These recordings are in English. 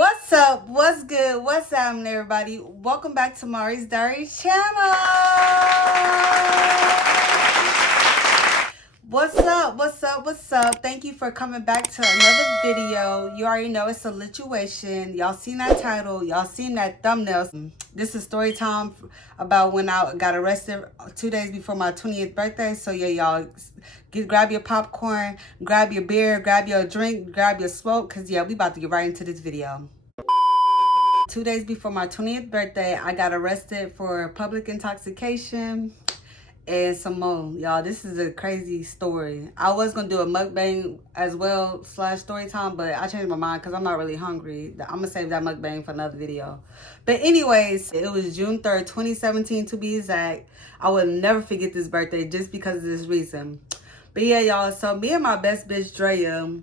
What's up? What's good? What's happening, everybody? Welcome back to MARiDiARYY channel. What's up? What's up? What's up? Thank you for coming back to another video. You already know it's a lituation. Y'all seen that title. Y'all seen that thumbnail. This is story time about when I got arrested 2 days before my 20th birthday. So yeah, y'all grab your popcorn, grab your beer, grab your drink, grab your smoke, because yeah, we about to get right into this video. 2 days before my 20th birthday, I got arrested for public intoxication and some more. Y'all, this is a crazy story. I was gonna do a mukbang as well / story time, but I changed my mind because I'm not really hungry. I'm gonna save that mukbang for another video. But anyways, it was June 3rd, 2017 to be exact. I will never forget this birthday just because of this reason. But yeah, y'all, so me and my best bitch Drea,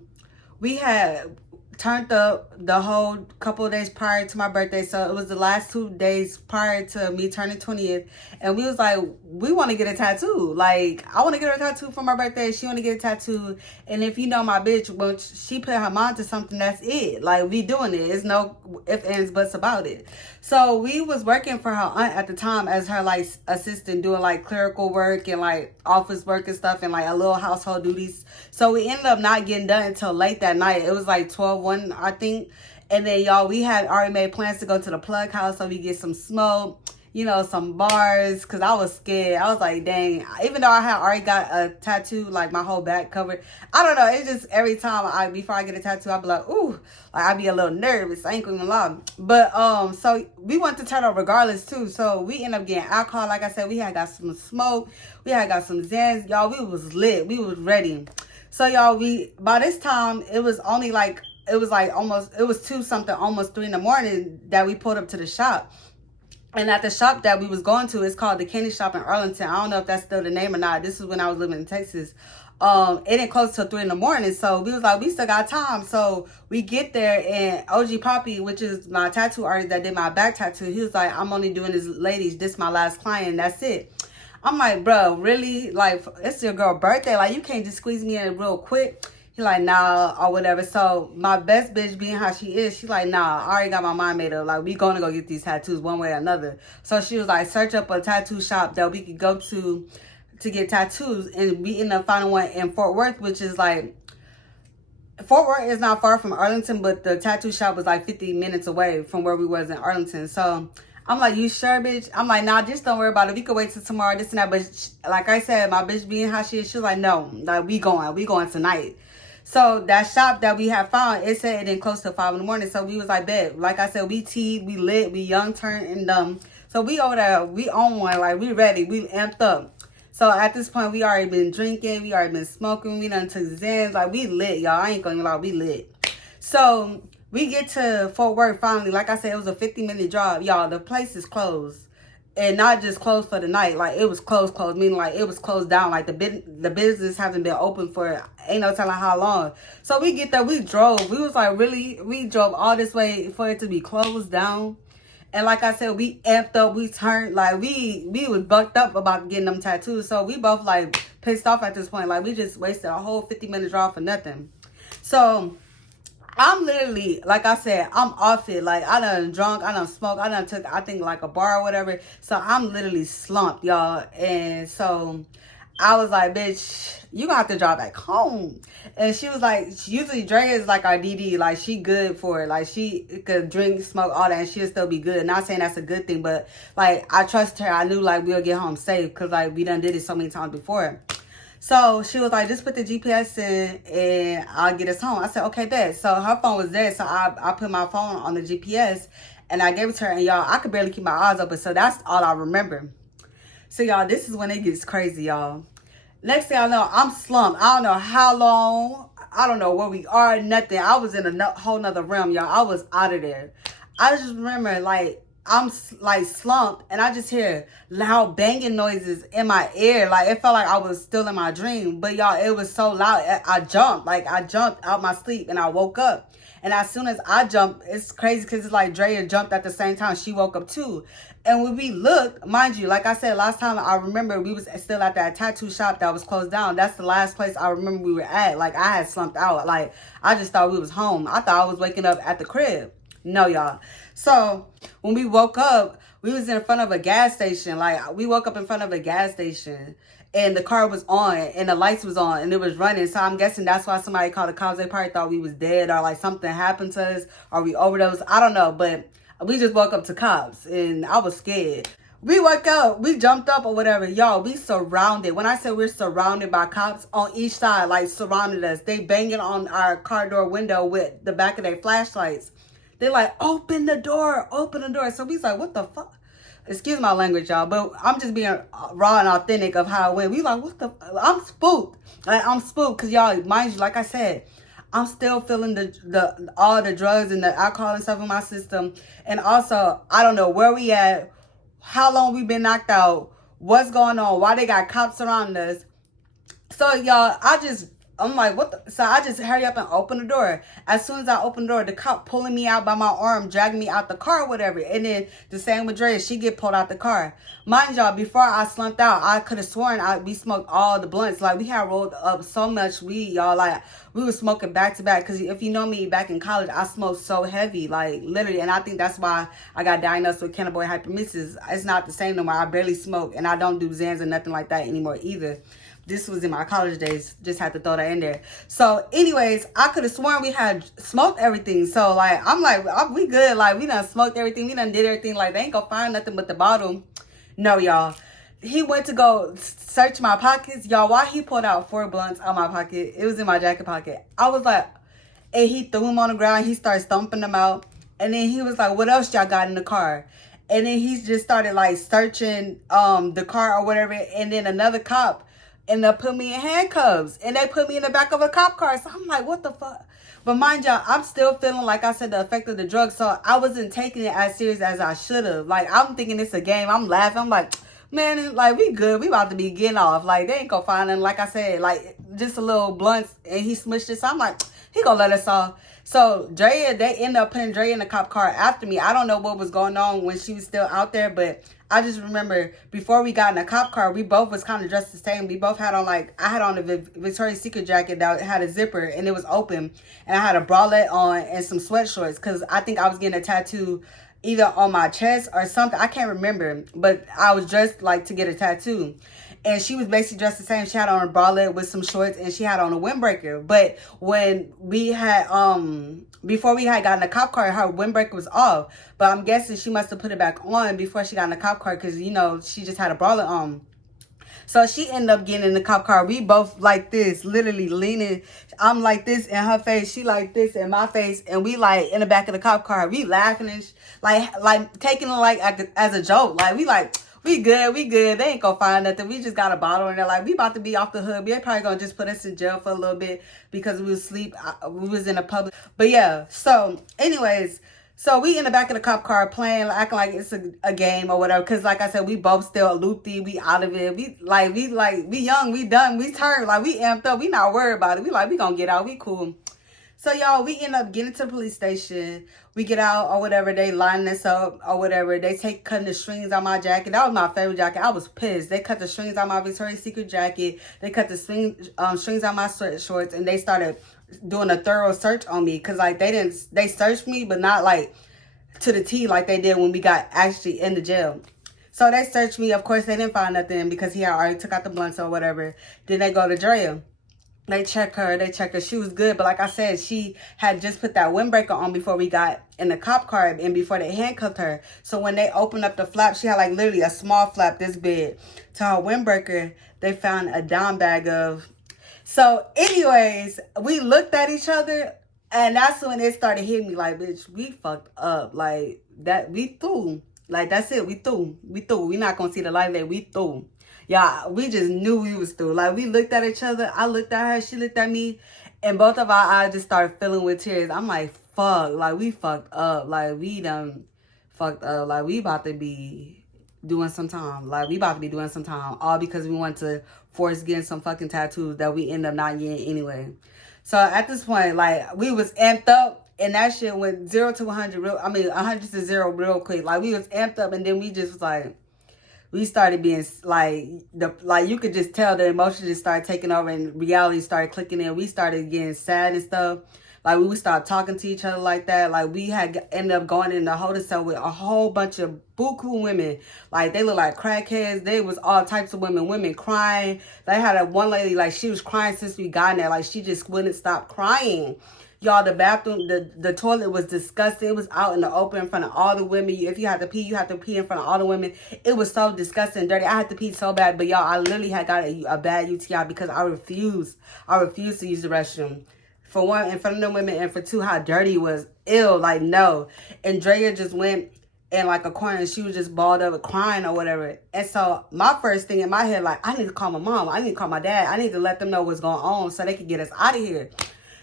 we had turned up the whole couple of days prior to my birthday. So it was the last 2 days prior to me turning 20th. And we was like, we want to get a tattoo. Like, I want to get her a tattoo for my birthday. She want to get a tattoo. And if you know my bitch, when she put her mind to something, that's it. Like, we doing it. It's no ifs, ands, buts about it. So we was working for her aunt at the time as her, like, assistant, doing, like, clerical work and, like, office work and stuff and, like, a little household duties. So we ended up not getting done until late that night. It was, like, 12/1, I think. And then, y'all, we had already made plans to go to the plug house so we get some smoke, you know, some bars, because I was scared. I was like, dang, even though I had already got a tattoo, like my whole back covered, I don't know, it's just every time before I get a tattoo, I'd be like, ooh, like I'd be a little nervous. I ain't gonna lie. But so we went to turn up regardless too. So we ended up getting alcohol. Like I said, we had got some smoke, we had got some Zans. Y'all, we was lit, we was ready. So y'all, by this time it was only like, it was 2 something, almost 3 in the morning that we pulled up to the shop. And at the shop that we was going to, it's called the Candy Shop in Arlington. I don't know if that's still the name or not. This is when I was living in Texas. It didn't close till 3 in the morning. So we was like, we still got time. So we get there, and OG Poppy, which is my tattoo artist that did my back tattoo, he was like, I'm only doing this, ladies. This is my last client. That's it. I'm like, bro, really? Like, it's your girl birthday. Like, you can't just squeeze me in real quick. He like, nah, or whatever. So my best bitch, being how she is, she like, nah, I already got my mind made up. Like, we gonna go get these tattoos one way or another. So she was like, search up a tattoo shop that we could go to get tattoos. And we ended up finding one in Fort Worth, which is like, Fort Worth is not far from Arlington, but the tattoo shop was like 50 minutes away from where we was in Arlington. So I'm like, you sure, bitch? I'm like, nah, just don't worry about it. We could wait till tomorrow, this and that. But like I said, my bitch being how she is, she was like, no, like, we going tonight. So that shop that we had found, it said it didn't close till 5 in the morning. So we was like, bet. Like I said, we teed, we lit, we young, turned, and dumb. So we over there, we on one, like, we ready, we amped up. So at this point, we already been drinking, we already been smoking, we done took Zans, like, we lit, y'all. I ain't gonna lie, we lit. So we get to Fort Worth finally. Like I said, it was a 50-minute drive. Y'all, the place is closed. And not just closed for the night, like it was closed, meaning like it was closed down. Like the business hasn't been open for ain't no telling how long. So we get there, we drove. We was like, really, we drove all this way for it to be closed down. And like I said, we amped up, we turned, like we was bucked up about getting them tattoos. So we both like pissed off at this point. Like we just wasted a whole 50-minute drive for nothing. So I'm literally, like I said, I'm off it. Like, I done drunk, I done smoked, I done took, I think, like a bar or whatever. So I'm literally slumped, y'all. And so I was like, bitch, you gonna have to drive back home. And she was like, usually Drea is like our DD. Like, she good for it. Like, she could drink, smoke, all that, and she'll still be good. Not saying that's a good thing, but, like, I trust her. I knew, like, we'll get home safe because, like, we done did it so many times before. So she was like, just put the GPS in and I'll get us home. I said, okay, bet. So her phone was dead. So I put my phone on the GPS and I gave it to her. And y'all, I could barely keep my eyes open. So that's all I remember. So y'all, this is when it gets crazy, y'all. Next thing I know, I'm slumped. I don't know how long. I don't know where we are, nothing. I was in a whole nother realm, y'all. I was out of there. I just remember, like, I'm like slumped and I just hear loud banging noises in my ear. Like it felt like I was still in my dream. But y'all, it was so loud. I jumped. Like I jumped out my sleep and I woke up. And as soon as I jumped, it's crazy because it's like Drea jumped at the same time. She woke up too. And when we looked, mind you, like I said, last time I remember we was still at that tattoo shop that was closed down. That's the last place I remember we were at. Like I had slumped out. Like I just thought we was home. I thought I was waking up at the crib. No, y'all. So when we woke up, we was in front of a gas station. Like, we woke up in front of a gas station and the car was on and the lights was on and it was running. So I'm guessing that's why somebody called the cops. They probably thought we was dead or like something happened to us or we overdosed. I don't know, but we just woke up to cops and I was scared. We woke up, we jumped up or whatever. Y'all, we surrounded. When I say we're surrounded by cops on each side, like surrounded us. They banging on our car door window with the back of their flashlights. They like, open the door, open the door. So we was like, what the fuck? Excuse my language, y'all, but I'm just being raw and authentic of how it went. We like, what the, I'm spooked. Like, I'm spooked because y'all, mind you, like I said, I'm still feeling the all the drugs and the alcohol and stuff in my system. And also, I don't know where we at, how long we been knocked out, what's going on, why they got cops around us. So y'all, I'm like, what the? So I just hurry up and open the door. As soon as I open the door, the cop pulling me out by my arm, dragging me out the car or whatever. And then the same with Drea, she get pulled out the car. Mind y'all, before I slumped out, I could have sworn we smoked all the blunts. Like, we had rolled up so much weed, y'all. Like, we was smoking back to back. Because if you know me, back in college, I smoked so heavy. Like, literally. And I think that's why I got diagnosed with cannabinoid hyperemesis. It's not the same no more. I barely smoke. And I don't do Xans or nothing like that anymore either. This was in my college days. Just had to throw that in there. So anyways, I could have sworn we had smoked everything. So like, I'm like, we good. Like, we done smoked everything. We done did everything. Like, they ain't gonna find nothing but the bottle. No, y'all. He went to go search my pockets. Y'all, why he pulled out 4 blunts out my pocket? It was in my jacket pocket. I was like, and he threw them on the ground. He started stomping them out. And then he was like, what else y'all got in the car? And then he just started like searching the car or whatever. And then another cop and they put me in handcuffs. And they put me in the back of a cop car. So I'm like, what the fuck? But mind y'all, I'm still feeling, like I said, the effect of the drugs. So I wasn't taking it as serious as I should have. Like, I'm thinking it's a game. I'm laughing. I'm like, man, like, we good. We about to be getting off. Like, they ain't gonna find nothing. Like I said, like, just a little blunts. And he smushed it. So I'm like, he gonna let us off. So Drea, they ended up putting Drea in the cop car after me. I don't know what was going on when she was still out there, but I just remember before we got in the cop car, we both was kind of dressed the same. We both had on, like, I had on a Victoria's Secret jacket that had a zipper and it was open. And I had a bralette on and some sweatshorts because I think I was getting a tattoo either on my chest or something. I can't remember, but I was dressed like to get a tattoo. And she was basically dressed the same. She had on a bralette with some shorts and she had on a windbreaker. But when we had, before we had gotten the cop car, her windbreaker was off. But I'm guessing she must have put it back on before she got in the cop car because, you know, she just had a bralette on. So she ended up getting in the cop car. We both like this, literally leaning. I'm like this in her face. She like this in my face. And we like in the back of the cop car. We laughing and like taking it like as a joke. Like, we like, we good, we good. They ain't gonna find nothing. We just got a bottle and they're like, we about to be off the hood. They probably gonna just put us in jail for a little bit because we was asleep. We was in a public. But yeah, so anyways, so we in the back of the cop car playing, acting like it's a game or whatever. Cause like I said, we both still loopy. We out of it. We young, we done, we turned. Like, we amped up. We not worried about it. We like, we gonna get out. We cool. So y'all, we end up getting to the police station. We get out or whatever. They line us up or whatever. They cutting the strings on my jacket. That was my favorite jacket. I was pissed. They cut the strings on my Victoria's Secret jacket. They cut the strings on my sweatshorts. And they started doing a thorough search on me. Because, like, they searched me, but not, like, to the T like they did when we got actually in the jail. So they searched me. Of course, they didn't find nothing because he had already took out the blunts or whatever. Then they go to Drea. They check her. She was good. But like I said, she had just put that windbreaker on before we got in the cop car and before they handcuffed her. So when they opened up the flap, she had like literally a small flap this big to her windbreaker. They found a dime bag of. So anyways, we looked at each other and that's when it started hitting me like, bitch, we fucked up. Like, that, we through. Like, that's it. We through. We not going to see the light that we through. Yeah, we just knew we was through. Like, we looked at each other. I looked at her. She looked at me. And both of our eyes just started filling with tears. I'm like, fuck. Like, we fucked up. Like, we done fucked up. Like, we about to be doing some time. Like, we about to be doing some time. All because we went to force getting some fucking tattoos that we end up not getting anyway. So, at this point, like, we was amped up. And that shit went 0 to 100 100 to 0 real quick. Like, we was amped up. And then we just was like, we started being like you could just tell the emotions just started taking over and reality started clicking in. We started getting sad and stuff. Like, we would start talking to each other like that. Like, we had ended up going in the holding cell with a whole bunch of buku women. Like, they look like crackheads. They was all types of women crying. They had a one lady, like, she was crying since we got in there. Like, she just wouldn't stop crying. Y'all, the bathroom, the toilet was disgusting. It was out in the open in front of all the women. If you had to pee, you had to pee in front of all the women. It was so disgusting and dirty. I had to pee so bad. But y'all, I literally had got a bad UTI because I refused to use the restroom. For one, in front of the women, and for two, how dirty it was. Ew, like, no. And Drea just went in like a corner and she was just balled up crying or whatever. And so my first thing in my head, like, I need to call my mom. I need to call my dad. I need to let them know what's going on so they can get us out of here.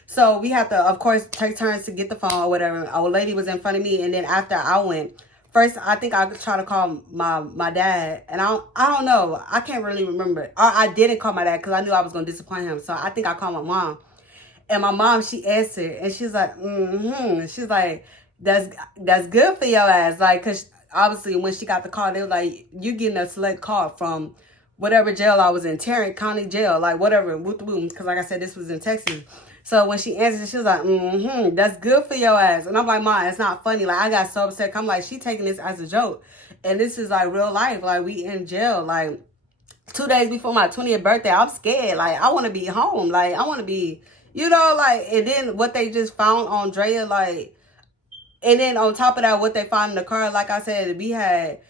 So we have to, of course, take turns to get the phone or whatever. An old lady was in front of me, and then after I went, first I think I tried to call my dad, and I don't know, I can't really remember. Or I didn't call my dad because I knew I was gonna disappoint him. So I think I called my mom, and my mom, she answered, and she's like, she's like, that's good for your ass, like, cause obviously when she got the call, they were like, you getting a select call from whatever jail I was in, Tarrant County Jail, like whatever, because like I said, this was in Texas. So when she answered, she was like, that's good for your ass. And I'm like, Mom, it's not funny. Like, I got so upset. I'm like, she taking this as a joke. And this is like real life. Like, we in jail. Like, 2 days before my 20th birthday, I'm scared. Like, I want to be home. Like, I want to be, you know, like, and then what they just found on Drea, like, and then on top of that, what they found in the car, like I said, we had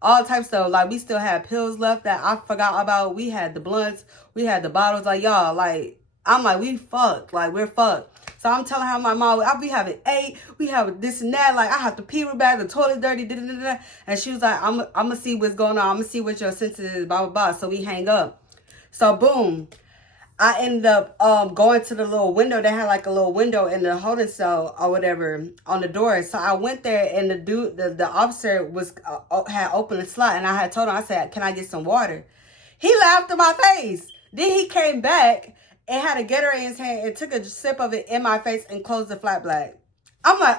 all types of stuff. Like, we still had pills left that I forgot about. We had the blunts. We had the bottles. Like, y'all, like, I'm like, we fucked. Like, we're fucked. So I'm telling her, my mom, I'll be having 8. We have this and that. Like, I have to pee real bad. The toilet's dirty. Da, da, da, da. And she was like, I'm going to see what's going on. I'm going to see what your senses is, blah, blah, blah. So we hang up. So, boom. I ended up going to the little window. They had like a little window in the holding cell or whatever on the door. So I went there, and the dude, the officer was had opened the slot, and I had told him, I said, can I get some water? He laughed in my face. Then he came back and had a Gatorade in his hand and took a sip of it in my face and closed the flat black. I'm like,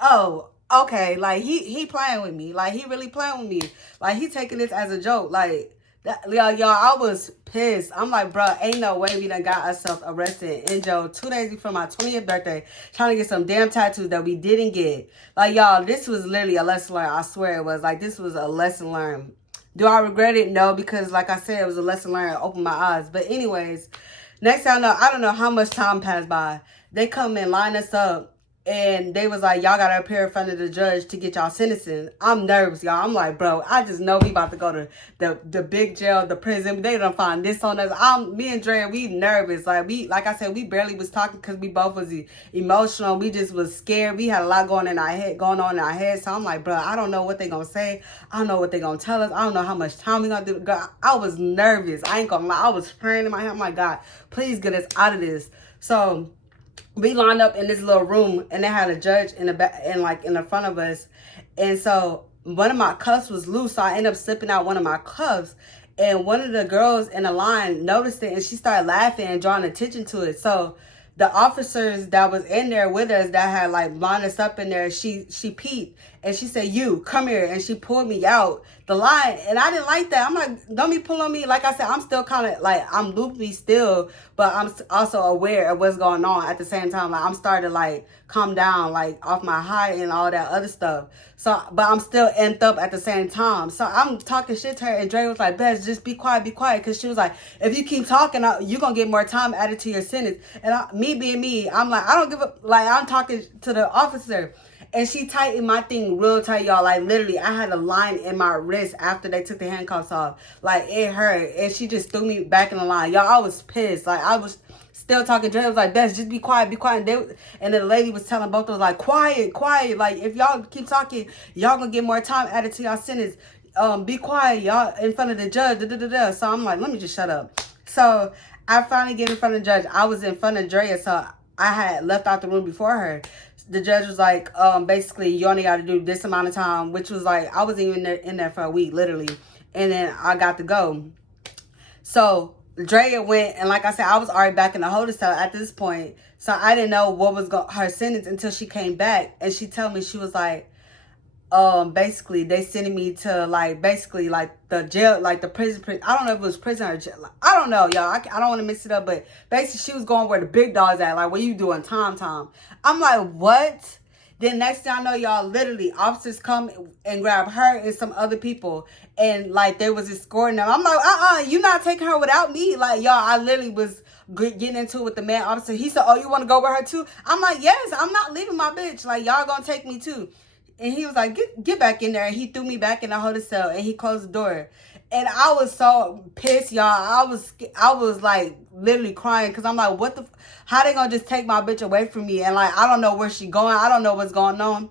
oh, okay. Like, he playing with me. Like, he really playing with me. Like, he taking this as a joke. Like, y'all, I was pissed. I'm like, bro, ain't no way we done got ourselves arrested in jail 2 days before my 20th birthday trying to get some damn tattoos that we didn't get. Like, y'all, this was literally a lesson learned. I swear it was. Like, this was a lesson learned. Do I regret it? No, because like I said, it was a lesson learned. It opened my eyes. But anyways, next thing I know, I don't know how much time passed by. They come and line us up, and they was like, y'all got to appear in front of the judge to get y'all sentencing. I'm nervous, y'all. I'm like, bro, I just know we about to go to the big jail, the prison. They done find this on us. Me and Dre, we nervous. Like I said, we barely was talking because we both was emotional. We just was scared. We had a lot going on in our head. So I'm like, bro, I don't know what they gonna say. I don't know what they gonna tell us. I don't know how much time we gonna do. God, I was nervous. I ain't gonna lie. I was praying in my head. I'm like, God, please get us out of this. So we lined up in this little room, and they had a judge in the back and like in the front of us. And so one of my cuffs was loose, so I ended up slipping out one of my cuffs. And one of the girls in the line noticed it, and she started laughing and drawing attention to it. So the officers that was in there with us that had like lined us up in there, she peeped and she said, "You come here," and she pulled me out the line. And I didn't like that. I'm like, don't be pulling on me. Like I said, I'm still kind of like, I'm loopy still, but I'm also aware of what's going on at the same time. Like, I'm starting to like calm down, like off my high and all that other stuff. So, but I'm still amped up at the same time. So I'm talking shit to her, and Dre was like, "Bess, just be quiet, be quiet." Because she was like, if you keep talking, you're going to get more time added to your sentence. And me being me, I'm like, I don't give a, like, I'm talking to the officer. And she tightened my thing real tight, y'all. Like, literally, I had a line in my wrist after they took the handcuffs off. Like, it hurt. And she just threw me back in the line. Y'all, I was pissed. Like, I was still talking. Dre was like, "Bess, just be quiet, be quiet." And then the lady was telling both of us, like, quiet. Like, if y'all keep talking, y'all gonna get more time added to y'all sentence. Be quiet, y'all, in front of the judge. So I'm like, let me just shut up. So I finally get in front of the judge. I was in front of Drea, so I had left out the room before her. The judge was like, basically, you only got to do this amount of time, which was like, I wasn't even in there for a week, literally. And then I got to go. So Drea went, and like I said, I was already back in the holding cell at this point. So I didn't know what was her sentence until she came back. And she told me, she was like, basically they sending me to like basically like the jail, like the prison. I don't know if it was prison or jail. I don't know, y'all. I don't want to mix it up, but basically she was going where the big dogs at. Like, what you doing, Tom? I'm like, what? Then next thing I know, y'all, literally officers come and grab her and some other people, and like they was escorting them. I'm like, you not taking her without me? Like, y'all, I literally was getting into it with the man officer. He said, oh, you want to go with her too? I'm like, yes, I'm not leaving my bitch. Like, y'all gonna take me too. And he was like, get back in there. And he threw me back in the holding cell and he closed the door. And I was so pissed, y'all. I was like literally crying because I'm like, how they gonna just take my bitch away from me? And like, I don't know where she going. I don't know what's going on.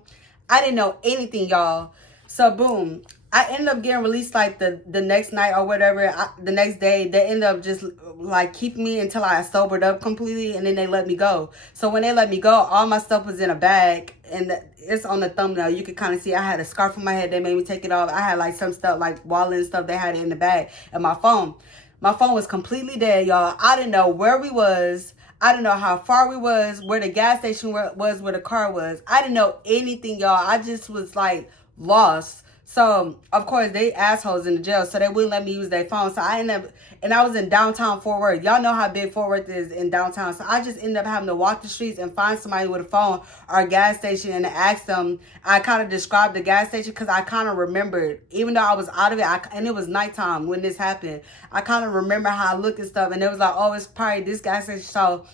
I didn't know anything, y'all. So boom, I ended up getting released like the next night or whatever. The next day, they ended up just like keeping me until I sobered up completely, and then they let me go. So when they let me go, all my stuff was in a bag, and it's on the thumbnail. You can kind of see I had a scarf on my head. They made me take it off. I had like some stuff like wallet and stuff. They had it in the bag, and my phone was completely dead, y'all. I didn't know where we was. I didn't know how far we was, where the gas station was, where the car was. I didn't know anything, y'all. I just was like lost. So, of course, they assholes in the jail, so they wouldn't let me use their phone. So, I ended up, and I was in downtown Fort Worth. Y'all know how big Fort Worth is in downtown. So, I just ended up having to walk the streets and find somebody with a phone or a gas station and ask them. I kind of described the gas station because I kind of remembered, even though I was out of it, and it was nighttime when this happened. I kind of remember how I looked and stuff, and it was like, oh, it's probably this gas station. So,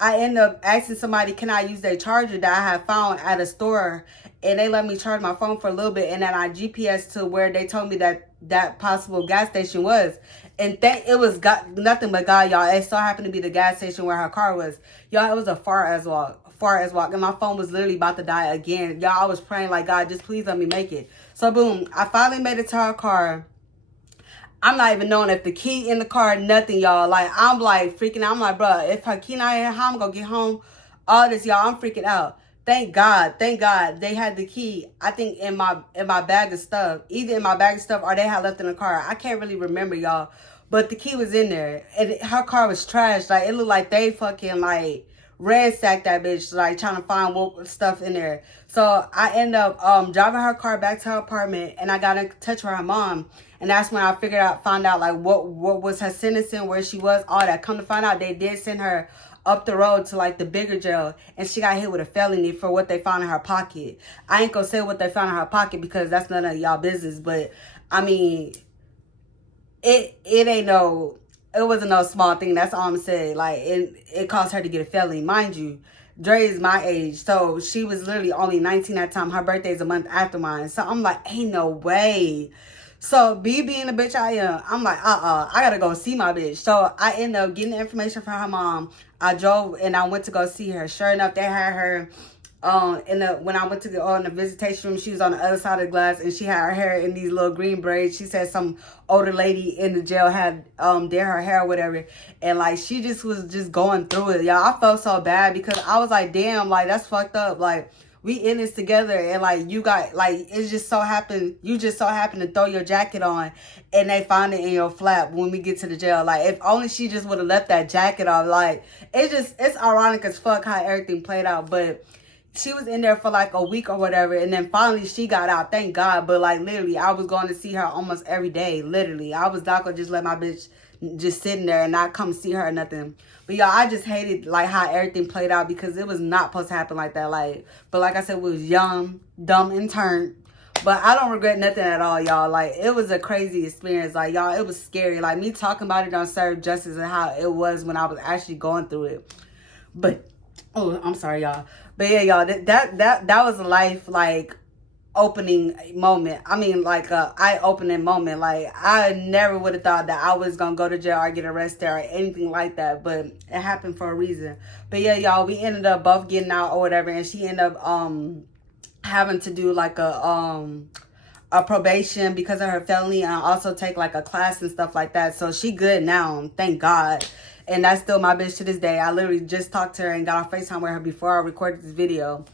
I ended up asking somebody, can I use their charger that I had found at a store? And they let me charge my phone for a little bit. And then I GPS to where they told me that possible gas station was. And it was nothing but God, y'all. It so happened to be the gas station where her car was. Y'all, it was a far as walk. And my phone was literally about to die again. Y'all, I was praying like, God, just please let me make it. So boom, I finally made it to her car. I'm not even knowing if the key in the car, nothing, y'all. Like, I'm like freaking out. I'm like, bro, if her key not in, how I'm gonna get home? All this, y'all, I'm freaking out. Thank God they had the key, I think, in my bag of stuff. Either in my bag of stuff or they had left in the car. I can't really remember, y'all. But the key was in there. And her car was trashed. Like, it looked like they fucking, like, ransacked that bitch, like, trying to find what stuff in there. So, I ended up driving her car back to her apartment, and I got in touch with her mom. And that's when I found out, like, what was her sentencing, where she was, all that. Come to find out, they did send her up the road to like the bigger jail, and she got hit with a felony for what they found in her pocket. I ain't gonna say what they found in her pocket because that's none of y'all business, but I mean, it wasn't no small thing. That's all I'm saying. Like, it caused her to get a felony. Mind you, Dre is my age, so she was literally only 19 at the time. Her birthday's a month after mine, so I'm like, ain't no way. So, being the bitch I am, I'm like, I gotta go see my bitch. So, I ended up getting the information from her mom. I drove and I went to go see her. Sure enough, they had her when I went to go in the visitation room, she was on the other side of the glass, and she had her hair in these little green braids. She said some older lady in the jail had did her hair or whatever, and like she just was just going through it. Y'all, I felt so bad because I was like, damn, like that's fucked up. Like, we in this together, and like you got, like, you just so happened to throw your jacket on and they find it in your flap when we get to the jail. Like, if only she just would have left that jacket off. Like, it's ironic as fuck how everything played out. But she was in there for like a week or whatever, and then finally she got out, thank God. But like, literally, I was going to see her almost every day. Literally, I was not gonna just let my bitch just sitting there and not come see her or nothing. But y'all, I just hated like how everything played out because it was not supposed to happen like that. Like, but like I said, we was young, dumb, and turned. But I don't regret nothing at all, y'all. Like, it was a crazy experience. Like, y'all, it was scary. Like, me talking about it don't serve justice and how it was when I was actually going through it. But, oh, I'm sorry, y'all. But yeah, y'all, that was a life, like, opening moment. I mean, like a eye-opening moment. Like, I never would have thought that I was gonna go to jail or get arrested or anything like that, but it happened for a reason. But yeah, y'all, we ended up both getting out or whatever, and she ended up having to do like a probation because of her felony, and also take like a class and stuff like that. So she good now, thank God. And that's still my bitch to this day. I literally just talked to her and got on FaceTime with her before I recorded this video.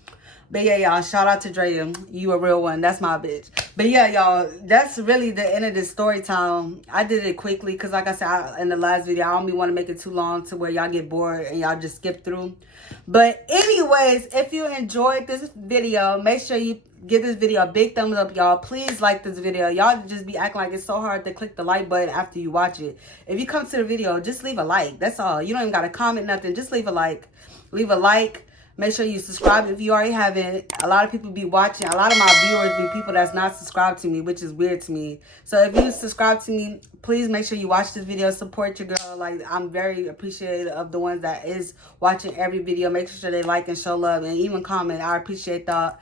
But yeah, y'all, shout out to Drea. You a real one. That's my bitch. But yeah, y'all, that's really the end of this story time. I did it quickly because, like I said in the last video, I don't want to make it too long to where y'all get bored and y'all just skip through. But anyways, if you enjoyed this video, make sure you give this video a big thumbs up, y'all. Please like this video. Y'all just be acting like it's so hard to click the like button after you watch it. If you come to the video, just leave a like. That's all. You don't even got to comment nothing. Just leave a like. Leave a like. Make sure you subscribe if you already haven't. A lot of people be watching. A lot of my viewers be people that's not subscribed to me, which is weird to me. So if you subscribe to me, please make sure you watch this video. Support your girl. Like, I'm very appreciative of the ones that is watching every video. Make sure they like and show love and even comment. I appreciate that.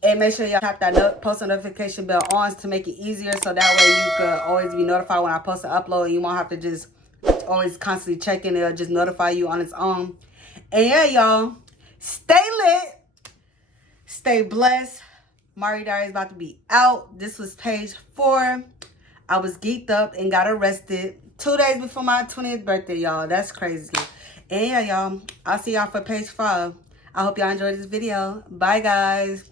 And make sure y'all tap that post notification bell on to make it easier, so that way you could always be notified when I post an upload, and you won't have to just always constantly check in. It'll just notify you on its own. And yeah, y'all, stay lit, stay blessed. MARiDiARYY is about to be out. This was page 4. I was geeked up and got arrested 2 days before my 20th birthday, y'all. That's crazy. And yeah, y'all, I'll see y'all for page 5. I hope y'all enjoyed this video. Bye, guys.